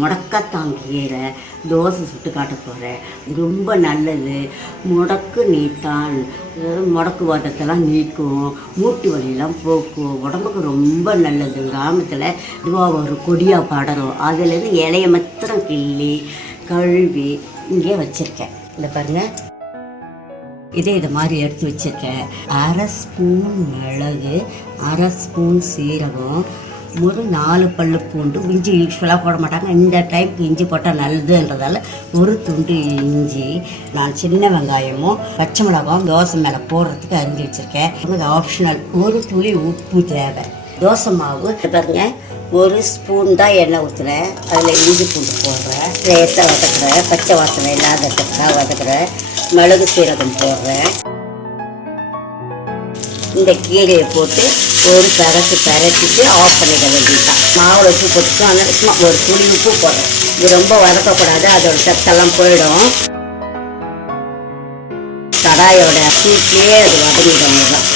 முடக்கத்தான் கீரை தோசை சுட்டு காட்ட போகிறேன். ரொம்ப நல்லது. முடக்கு நீத்தான், முடக்குவாதத்தெல்லாம் நீக்கும், மூட்டு வலியெல்லாம் போக்கும், உடம்புக்கு ரொம்ப நல்லது. கிராமத்தில் இதுவாக ஒரு கொடியாக படரும். அதுலேருந்து இலைய மாத்திரம் கிள்ளி கழுவி இங்கே வச்சுருக்கேன். இந்த பாருங்கள், இது மாதிரி எடுத்து வச்சுருக்கேன். 1/2 ஸ்பூன் மிளகு, 1/2 ஸ்பூன் சீரகம், ஒரு 4 பல்லு பூண்டு. இஞ்சி யூஸ்வலாக போட மாட்டாங்க, இந்த டைப்புக்கு இஞ்சி போட்டால் நல்லதுன்றதால ஒரு துண்டு இஞ்சி, 4 சின்ன வெங்காயமும் பச்சை மிளகாயும் தோசை மேலே போடுறதுக்கு அரிஞ்சு வச்சுருக்கேன். இது ஆப்ஷனல். ஒரு துளி உப்பு தேவை. தோசை மாவு பாருங்க, 1 ஸ்பூன் தான் எண்ணெய் ஊற்றுறேன். அதில் இஞ்சி பூண்டு போடுறேன், லேசாக வதக்குறேன், பச்சை வாசனை இல்லாததுக்காக வதக்குறேன், மிளகு சீரகம் போடுறேன். இந்த கீரையை போட்டு ஒரு பரட்டிட்டு ஆஃப் பண்ணிட வேண்டியதுதான். மாவில் உப்பு போட்டுக்கும், அதனால சும்மா ஒரு துளி உப்பு போடுறேன். இது ரொம்ப வதக்கக்கூடாது, அதோட சத்தெல்லாம் போயிடும். கடாயோட சீட்லேயே அது வதங்கிடும். தான்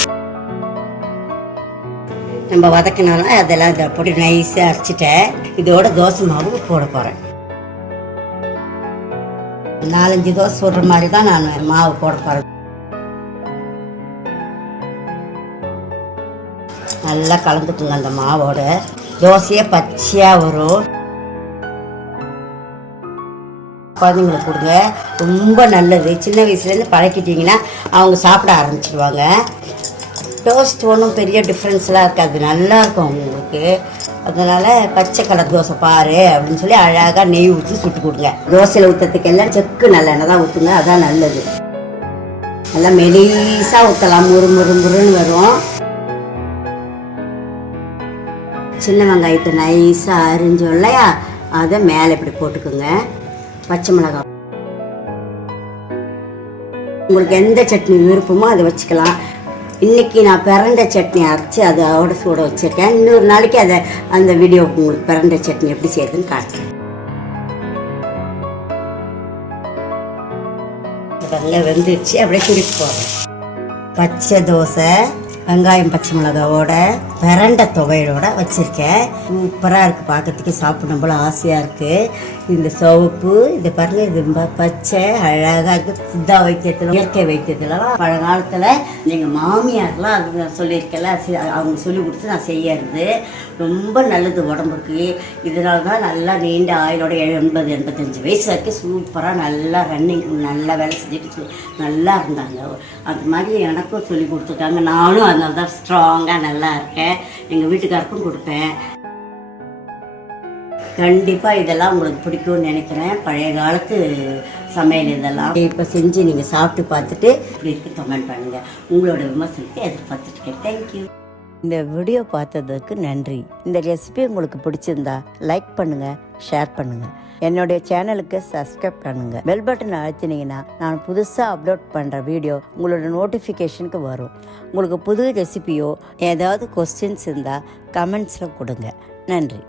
நம்ம வதக்கினாலும் அதெல்லாம் இதை போட்டு நைஸாக அரைச்சிட்டேன். இதோட தோசை மாவு போட போகிறேன். 4-5 தோசை சுடுற மாதிரி தான் நான் மாவு போட போகிறேன். நல்லா கலந்துக்குங்க. அந்த மாவோட தோசையே பச்சையாக வரும். குழந்தைங்களுக்கு கொடுங்க, ரொம்ப நல்லது. சின்ன வயசுலேருந்து பழக்கிட்டிங்கன்னா அவங்க சாப்பிட ஆரம்பிச்சிடுவாங்க. டோஸ்ட் ஒன்றும் பெரிய டிஃப்ரென்ஸ்லாம் இருக்காது, நல்லாயிருக்கும் உங்களுக்கு. அதனால் பச்சை கலர் தோசை பாரு அப்படின்னு சொல்லி அழகாக நெய் ஊற்றி சுட்டு கொடுங்க. தோசையில் ஊற்றுறதுக்கு எல்லாம் செக்கு நல்லெண்ணெய் தான் ஊற்றுங்க, அதான் நல்லது. நல்லா மெலிசாக ஊற்றலாம், முறுன்னு வரும். சின்ன வெங்காயத்தை நைஸாக அரிஞ்சோம் இல்லையா, அதை மேலே இப்படி போட்டுக்கோங்க. பச்சை மிளகாய், உங்களுக்கு எந்த சட்னி விருப்பமோ அதை வச்சுக்கலாம். இன்றைக்கி நான் பிரண்டை சட்னி அரைச்சி அதோட சூட வச்சுருக்கேன். இன்னொரு நாளைக்கு அந்த வீடியோ உங்களுக்கு பிரண்டை சட்னி எப்படி செய்யுதுன்னு காட்டுறேன். நல்லா வெந்துடுச்சு, அப்படியே திருப்பி போடுறேன். பச்சை தோசை வெங்காயம் பச்சை மிளகாவோட பிரண்டை துவையோட வச்சுருக்கேன். சூப்பராக இருக்குது, பார்க்கறதுக்கு சாப்பிடணும் போல் ஆசையாக இருக்குது. இந்த சோப்பு இதை பாருங்கள், இது பச்சை அழகாக இருக்குது. சித்தா வைத்தியத்தில், இயற்கை வைத்தியத்துலலாம் பழங்காலத்தில் எங்கள் மாமியார்லாம் அது நான் சொல்லியிருக்கேன்ல, அவங்க சொல்லி கொடுத்து நான் செய்யறது ரொம்ப நல்லது உடம்புக்கு. இதனால தான் நல்லா நீண்ட ஆயுளோட 80-85 வயசு வரைக்கும் சூப்பராக நல்லா ரன்னிங் நல்லா வேலை செஞ்சுட்டு நல்லா இருந்தாங்க. அது மாதிரி எனக்கும் சொல்லி கொடுத்துருக்காங்க. நானும் அதனால தான் ஸ்ட்ராங்காக நல்லா இருக்கேன். எங்கள் வீட்டுக்காருக்கும் கொடுப்பேன். கண்டிப்பாக இதெல்லாம் உங்களுக்கு பிடிக்கும்னு நினைக்கிறேன். பழைய காலத்து சமையல் இதெல்லாம் இப்போ செஞ்சு நீங்கள் சாப்பிட்டு பார்த்துட்டு இப்படி இருக்கு கமெண்ட் பண்ணுங்கள். உங்களோட விமர்சனத்தை எதிர்பார்த்துருக்கேன். தேங்க்யூ. இந்த வீடியோ பார்த்ததுக்கு நன்றி. இந்த ரெசிபி உங்களுக்கு பிடிச்சிருந்தா லைக் பண்ணுங்கள், ஷேர் பண்ணுங்கள். என்னுடைய சேனலுக்கு சப்ஸ்கிரைப் பண்ணுங்கள். பெல் பட்டன் அழுத்தினீங்கன்னா நான் புதுசாக அப்லோட் பண்ணுற வீடியோ உங்களோட நோட்டிஃபிகேஷனுக்கு வரும். உங்களுக்கு புது ரெசிபியோ ஏதாவது கொஸ்டின்ஸ் இருந்தால் கமெண்ட்ஸில் கொடுங்க. நன்றி.